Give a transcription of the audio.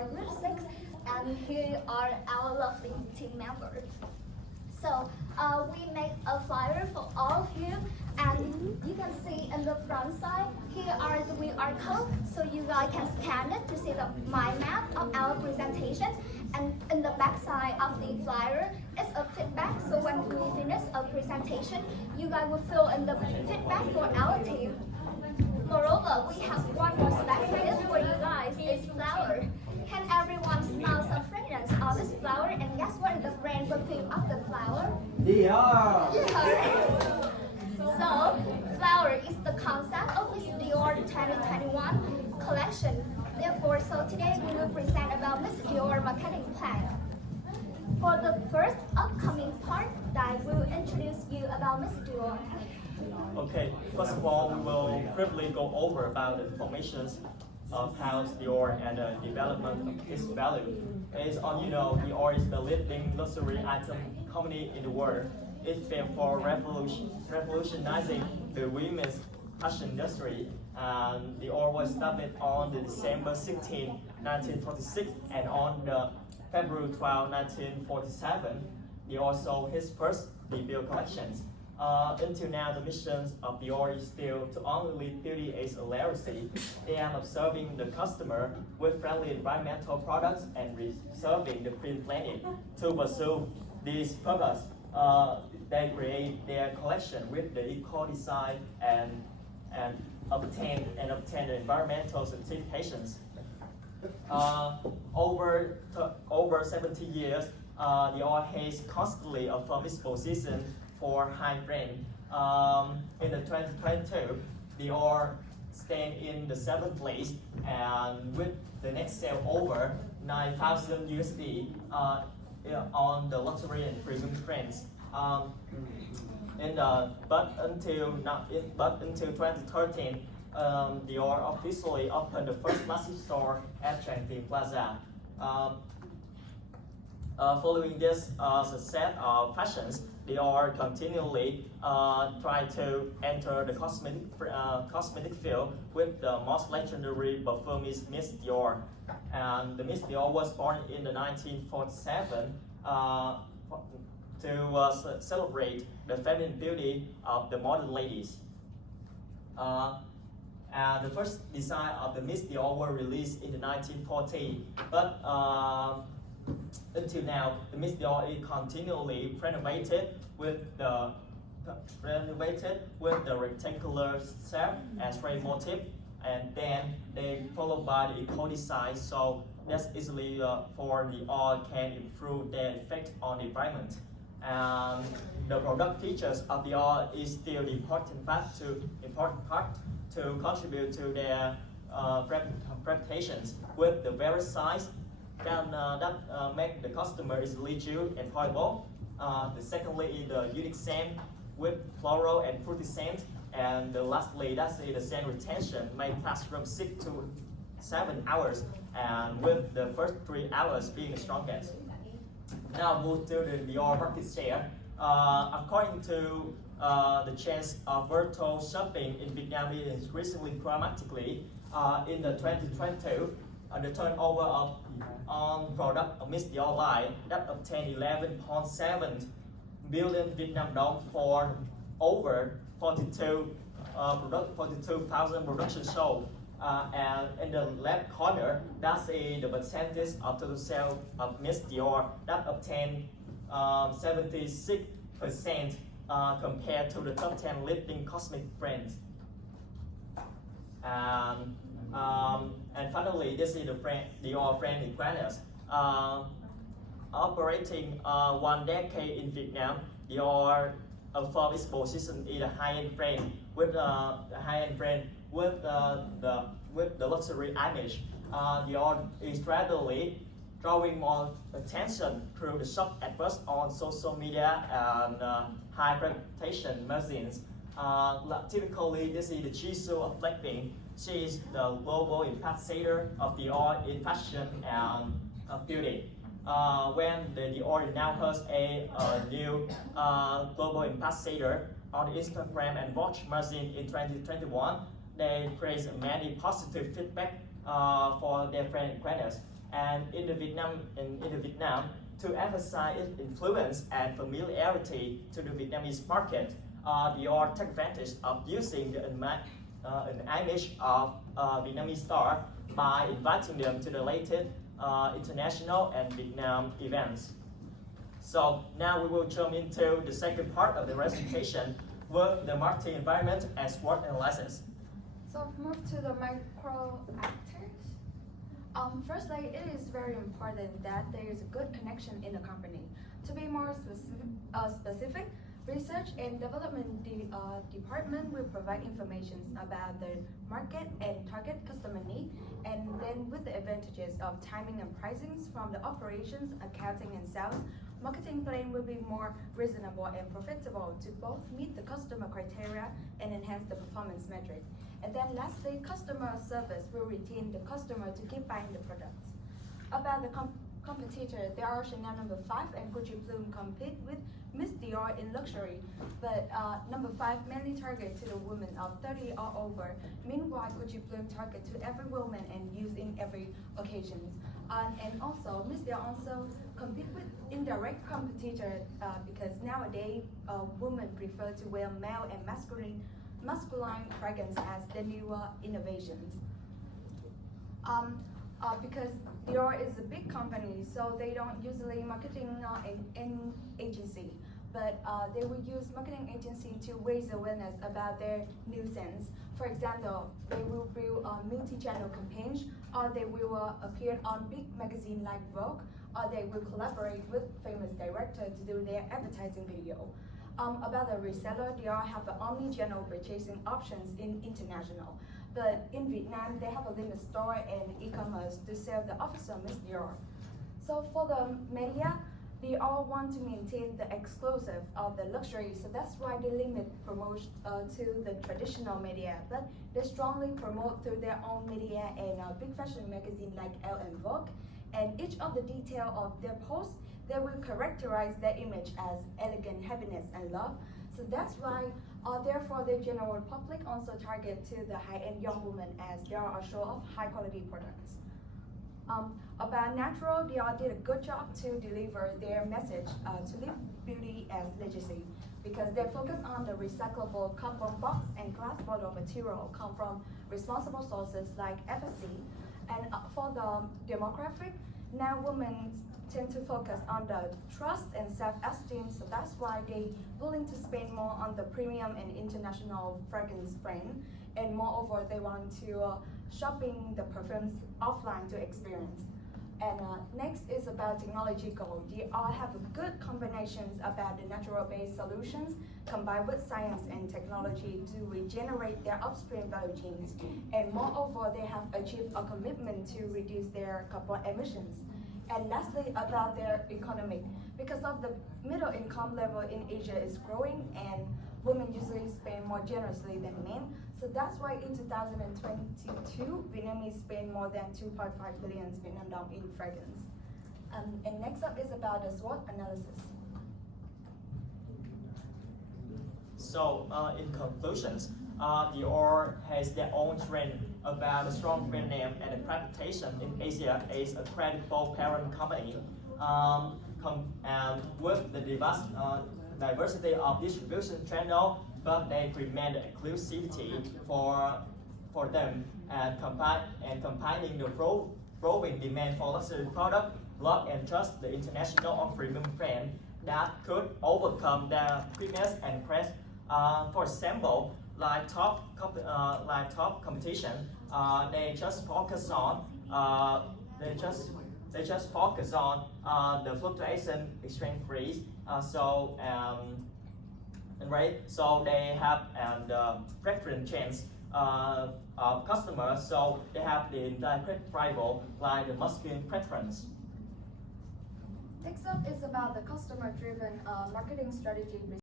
Dior lipsticks, and here are our lovely team members. So we make a flyer for all of you, and you can see in the front side, here are the QR code, so you guys can scan it to see the mind map of our presentation. And in the back side of the flyer is a feedback, so when we finish a presentation, you guys will fill in the feedback for our team. Moreover, we have one more special gift for you guys, it's flower. Can everyone smell some fragrance of this flower, and guess what is the brand perfume of the flower? Dior! Dior! So, flower is the concept of Miss Dior 2021 collection. Therefore, so today we will present about Miss Dior marketing plan. For the first upcoming part, I will introduce you about Miss Dior. Okay, first of all, we will briefly go over about the information of how Dior and the development of its value. As all you know, Dior is the leading luxury item company in the world. It's famous for revolutionizing the women's fashion industry. And Dior was established on the December 16, 1946, and on the February 12, 1947, Dior sold his first debut collections. Until now, the mission of Dior is still to only beauty as a legacy. They are observing the customer with friendly environmental products and preserving the green planet. To pursue this purpose, they create their collection with the eco design and obtain the environmental certifications. Over 70 years, Dior has constantly affirmed its position for high brand. In the 2022, Dior stand in the 7th place, and with the net sale over 9,000 USD on the luxury and premium trends. But until 2013, Dior officially opened the first massive store at Trendy Plaza. Following this success of fashions, Dior continually try to enter the cosmetic field with the most legendary perfume is Miss Dior. And the Miss Dior was born in the 1947 to celebrate the feminine beauty of the modern ladies. And the first design of the Miss Dior were released in the 1940, but until now, the Miss Dior is continually renovated with the rectangular shape and straight motif, and then they followed by the eco design, so that's easily for the all can improve their effect on the environment. And the product features of the all is still the important part to contribute to their reputations with the various size that make the customer easily choose and enjoyable. Secondly is the unique scent with floral and fruity scent, and lastly that's the scent retention may last from 6 to 7 hours, and with the first 3 hours being the strongest. Now move to the Dior market share. According to the chance of virtual shopping in Vietnam is increasingly dramatically. In the 2022, the turnover on product of Miss Dior line that obtained 11.7 billion Vietnam dong for over 42,000 production sold. And in the left corner, that's the percentage of total sales of Miss Dior that obtained 76% compared to the top 10 leading cosmetic brands. And finally, this is the Dior brand in Paris. Operating 1 decade in Vietnam, Dior affirmed its position in a high-end brand with the luxury image. Dior is gradually drawing more attention through the shop adverts on social media and high reputation magazines. Typically, this is the Jisoo of Blackpink. She is the global ambassador of Dior in fashion and beauty. When the Dior now has a new global ambassador on Instagram and Watch magazine in 2021, they praise many positive feedback for their friends. And in the Vietnam, to emphasize its influence and familiarity to the Vietnamese market, Dior took advantage of using an image of Vietnamese star by inviting them to the latest international and Vietnam events. So now we will jump into the second part of the presentation with the marketing environment and SWOT analysis. So move to the micro actors. Firstly, it is very important that there is a good connection in the company. To be more specific, research and development department will provide information about the market and target customer need, and then with the advantages of timing and pricings from the operations, accounting and sales, marketing plan will be more reasonable and profitable to both meet the customer criteria and enhance the performance metric. And then lastly, customer service will retain the customer to keep buying the products. About the competitor, there are Chanel No. 5 and Gucci Bloom compete with Miss Dior in luxury, but No. 5 mainly target to the women of 30 or over. Meanwhile, Gucci Bloom target to every woman and used in every occasion. And also, Miss Dior also compete with indirect competitor because nowadays women prefer to wear male and masculine fragrance as the newer innovations. Because Dior is a big company, so they don't usually marketing in agency, but they will use marketing agency to raise awareness about their new scents. For example, they will build multi-channel campaigns, or they will appear on big magazine like Vogue, or they will collaborate with famous director to do their advertising video. About the reseller, Dior have the omni-channel purchasing options in international. But in Vietnam, they have a limited store and e-commerce to sell the official Miss Dior. So for the media, they all want to maintain the exclusive of the luxury, so that's why they limit promotion to the traditional media. But they strongly promote through their own media and big fashion magazine like Elle and Vogue. And each of the detail of their posts, they will characterize their image as elegant, happiness, and love. So that's why, therefore, the general public also target to the high-end young women as they are a show of high-quality products. About natural, Dior did a good job to deliver their message to leave beauty as legacy, because they focus on the recyclable cardboard box and glass bottle material come from responsible sources like FSC. And for the demographic, now women tend to focus on the trust and self-esteem, so that's why they willing to spend more on the premium and international fragrance brand, and moreover they want to shopping the perfumes offline to experience. And next is about technological. They all have good combinations about the natural-based solutions combined with science and technology to regenerate their upstream value chains. And moreover, they have achieved a commitment to reduce their carbon emissions. And lastly, about their economic, because of the middle income level in Asia is growing and women usually spend more generously than men. So that's why in 2022, Vietnamese spend more than 2.5 billion Vietnam dong in fragrance. And next up is about the SWOT analysis. So in conclusions, Dior has their own trend about a strong brand name and a reputation in Asia as a credible parent company. And with the diversity of distribution channel, but they remain the exclusivity for them, and combining the growing demand for luxury product, love and trust the international or premium brand that could overcome their quickness and crest. For example, like top competition, they just focus on the fluctuation exchange rate. So they have the preference chance of customers. So they have the indirect rival like the masculine preference. Next up is about the customer-driven marketing strategy.